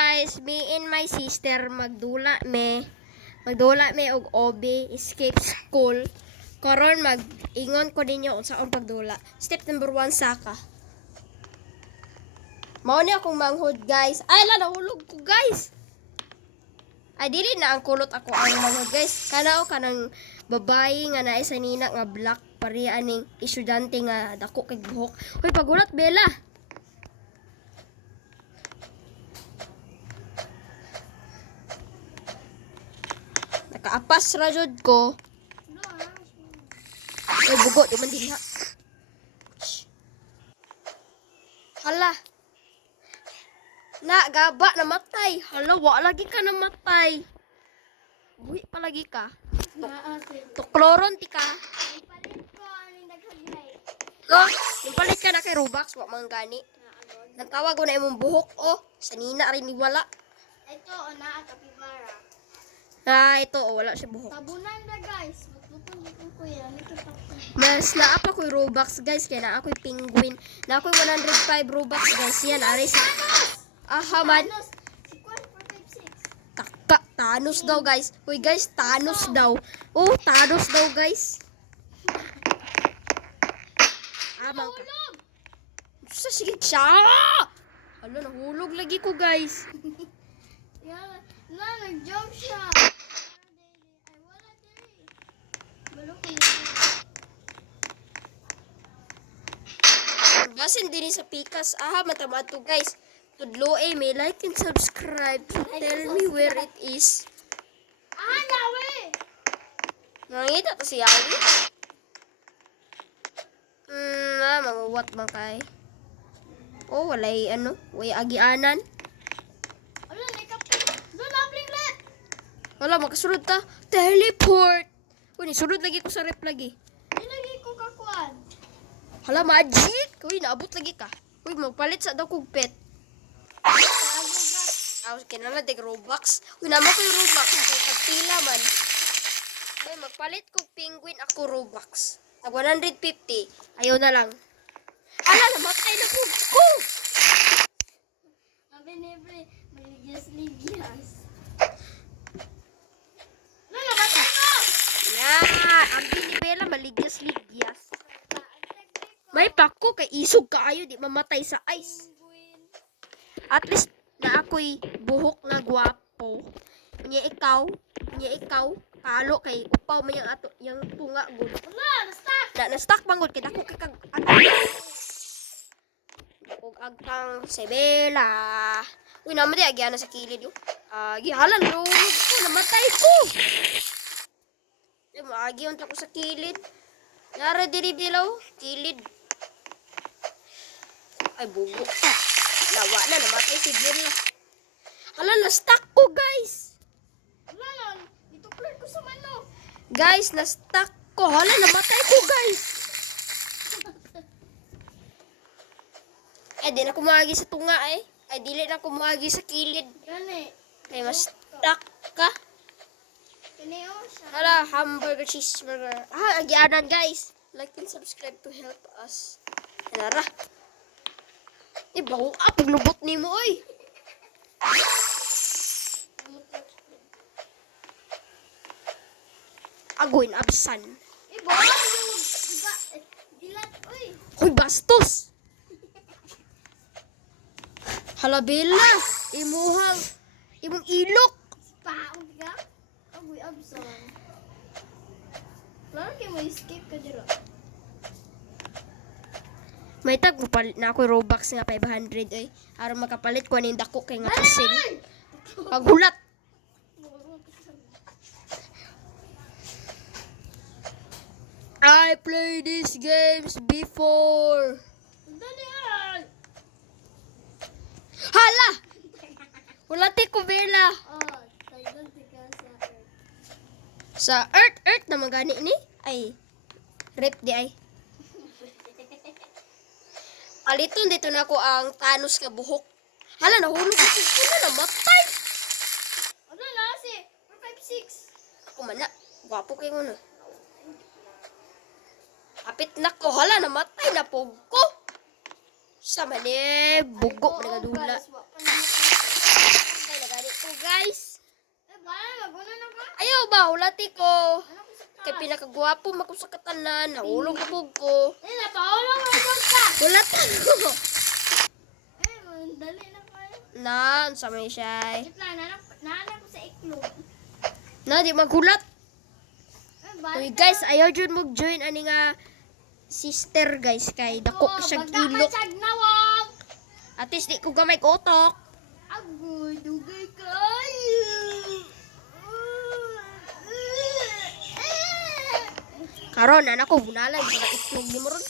Guys, me and my sister magdula me og obi escape school. Karon mag-ingon ko ninyo unsa ang pagdula. Step number 1, saka. Mao ni akong manghod, guys. Ay la, nahulog ko, guys. Ay dili na ang kulot ako ang manghod, guys. Kanao kanang babae nga naay sa nina nga black pari aning estudyante nga dako kay buhok. Hoy, pagulat Bella. Nakaapas ra jud ko. Ay bugo di man dinha. Hala. Na gaba namatay. Hala, wa lagi ka namatay. Buhi pa lagi ka. Tukloron ti ka. Yung palit ka na kay Robux, wa man gani. Nagtawag ko na imong buhok, oh. Sa nina rin ni wala. Ito, na kapibara. Ah, ito, oh, wala siya buhok. Tabunan na guys. Magpupun ko yan. Mas naapa ko'y Robux, guys. Kaya na ako'y penguin. Na ako'y 105 Robux, guys. Yan, aris. Aha, man. Taka, Thanos daw, guys. Uy, guys, Thanos daw. Oh, Thanos daw, guys. Amang ka. Sa sige siya. Hala, nahulog lagi ko, guys. Yan. Na, nag-jump siya. Ay, wala diri. Balok ko Basin din sa pikas. Aha, matamad to, guys. Tudlo may like and subscribe. Tell me where it is. Ah, nawe! Nangita to si Yawi. Manguwat man kay. Oh, walay ano, way agianan. Ano, nakapit. Doon na, plinglet! Wala, makasunod ta. Teleport! Uy, sunod lagi ko sa rep lagi. Ilagay ko kakuan. Hala, magic! Uy, naabot lagi ka. Uy, magpalit sa daw kong pet. Kinala, dig Robux. Uy, naman ko yung Robux. Pagpila man. Uy, magpalit kong penguin ako Robux. Nag 150. Ayaw na lang. Ala, namatay na po ko! Nebre, maligyas-ligyas. Ano, namatay ko! Yan! Ang binibela, maligyas-ligyas. May pako kay isog kaayo, di mamatay sa ice. At least, na ako'y buhok nga gwapo. Nya ikaw, kalo kay upaw man yung ato, yung tunga gud. Wala, na-stuck! Na-stuck mangod kay dako kay kag og agtang sebela. Uy, naman di agyan na sa kilid yo. Gihalan ro ko namatay ko. Di maagi unta ko sa kilid. Nara diri bilaw, kilid. Ay bugo. Lawa na namatay si Bella. Hala, na-stuck ko, guys. Wala, ituklar ko sa mano. Guys, na-stuck ko. Hala, namatay ko, guys. Di na kumagi sa tunga, eh. Ay, dili na kumagi sa kilid. Gani. Ay, mas stuck ka. Kineo siya. Hala, hamburger, cheeseburger. Agianan, guys. Like and subscribe to help us. Nara. Bawo ka, paglubot ni mo, oy. Agoy, absan. Iba, yung iba, dilat, uy. Hoy, bastos! Hala, Bella! Imong ilok! Paong ka? Agoy, absan. Lalo kayo may escape ka dito. May tag, mapalit na ako Robux nga 500 ay. Aron makapalit ko aning dako kay nga kasing. Paghulat! I played these games before. Dali ay! Hala! Wala ti ko, Bella. Oh, tayo tika sa earth. Sa Earth na magani ni? Ay, rip di ay. Paliton dito na ko ang Thanos nga buhok. Hala, nahulog ako ko na namatay. Ano na si 456? Ako man na, gwapo kayo mo na. Kapit na ko, hala, namatay na po ko. Sa mali, bugok na dula. ba? Hulati ko. Ano ko sa Kay pinakagwapo mako sa katanan. Nahulog ubog ko. Napaulong na doon ka. Hulatan ko. Dali na kayo. Nan, sa may siyay. Wait lang, nanak ko sa iklog. Na, di maghulat. Balik Uy guys, ayaw dyan mag-join ani nga sister guys. Kay dako pa siyang ilok. Nawag. At least di ko gamay ko utok. Agoy, dugay kayo. Karon, anak ko, bunalan. Mga itlog ni mo ron.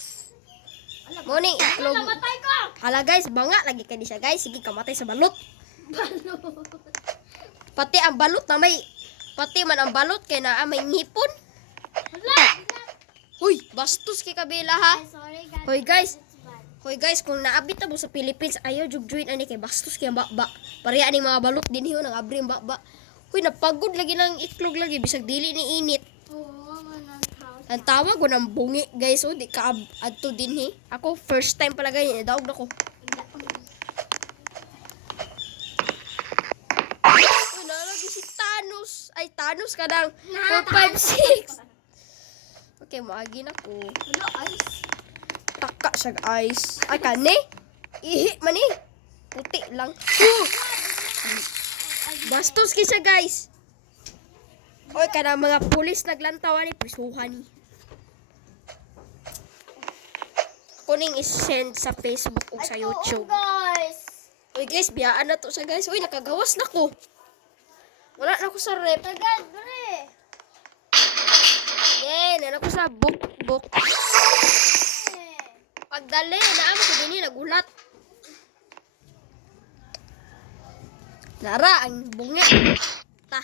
Morning, itlog. Namatay ko. Hala guys, banga lagi ka di siya guys. Sige, kamatay sa balot. Pati ang balot na may, pati man ang balot kay na may ngipon. Hala. Huy, bastos kay kabila ha. Sorry guys. Hoy guys, It's bad. hoy guys, kung naabit na mo sa Philippines, ayaw jug join ani kay bastos kay ang bakba. Pareha ning mga balot din hiyo nang abri ang bakba. Huy, napagod lagi ng itlog lagi bisag dili ni init. Oo, manang house. Ang tawag ko ng bungi guys, oh, di ka adto din hi. Ako first time pala ganyan, daog na ko. Uy, nalagi si Thanos. Ay, Thanos ka nang 456. Okay, maagi na ko. Hello, ice. Taka siya guys. Ay, kani? Ihi man ni. Puti lang. Bastos kisa guys. Oy, kana mga pulis naglantawan ni prisuhan ni. Kuning is-send sa Facebook o sa YouTube. Guys. Uy guys, biyaan na to sa guys. Uy, nakagawas na ko. Wala na ko sa rep. Tagad, bre. Yan, na ko sa book. Pagdali, naamo ko din nagulat. Lara, ang bungi. Ta.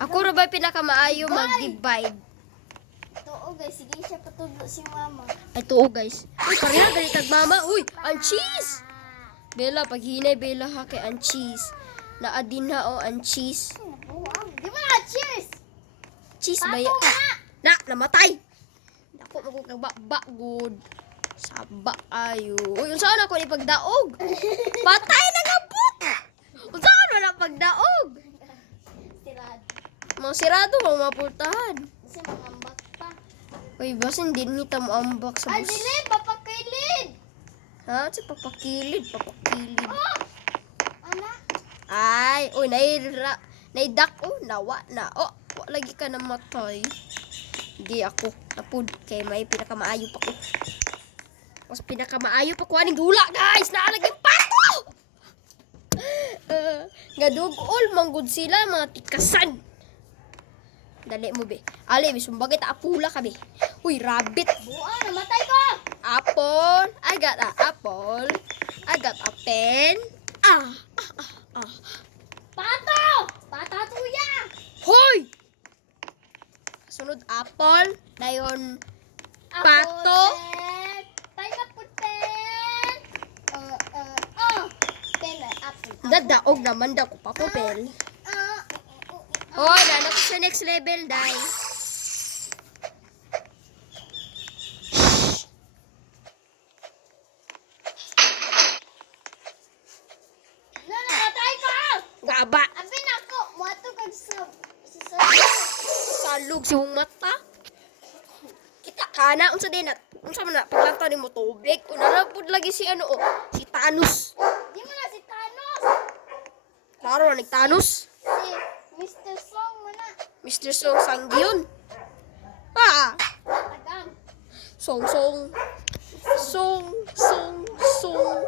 Ako ra ba pinakamaayo mag-divide? Oo guys, sige siya patudlo si mama. Ay, tuo guys. Uy, pareha ganitag mama. Uy, ang cheese! Bella, paghinay Bella ha kay ang cheese. Naadin ha o ang cheese. Di ba na, cheers! Cheese ba Pato yan? na! Na, namatay! Ako magkakagba good. Saba ayo. Uy, unsaan ako ni pagdaog? Patay na nga po! Unsaan wala pagdaog? Sirad. Mga sirado, mga mapultahan. Kasi mangambak pa. Uy, basin din nita mo ambak sa Ay, bus. dili, papakilid! Ha? Si papakilid. Oh! Anak? Ay, uy, naidak, oh, nawa na. Oh, lagi ka namatay. Hindi ako, napud, kay may pinakamaayo pa ko. Mas pinakamaayo pa ko, aning gula, guys, naalagyan pato! Gadugol, manggod sila, mga tikasan. Dali mo, be. Ali, bisumbagay, taapula ka, be. Uy, rabbit. Buwa, namatay ko! Apple. I got an apple. I got a pen. Ah. Pato! Patatuya! Hoy! Sunod apple. Dayon pato. Pineapple pen! Pen ay apple. Dadaog naman daw ko pa papel. Hoy, nanak ko sa next level, dai. Namatay ko! Gaba. Apin ako! Muato kag sa Salug si mong mata. Kita kana unsa din na unsa man na paglantaw nimo tubig. Una pud lagi si ano oh, si Thanos. Di mo na si Thanos! Klaro na Thanos. Si Mr. Song mo na. Mr. Song Sanggion. Ah, Tagang. song song. Song song song.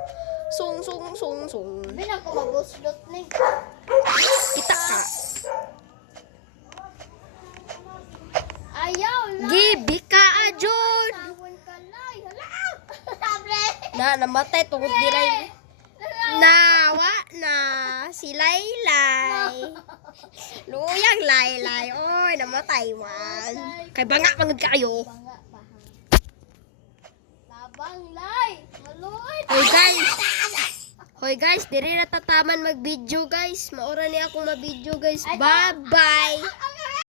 Song song song song. Apin ako mabuslot ni. Kita ka. Ayaw lang! Gibi ka ajud. Tawon ka lay! Hala! Sabre! Na namatay tungod nilay. Nawa na si Laylay. Luyang Laylay. Oy, namatay man. Kay banga mangud kayo. Banga, bahang. Labang lay! Maluoy! Hoy guys, diri na tataman mag-video guys. Maura ni akong ma-video guys. Bye-bye.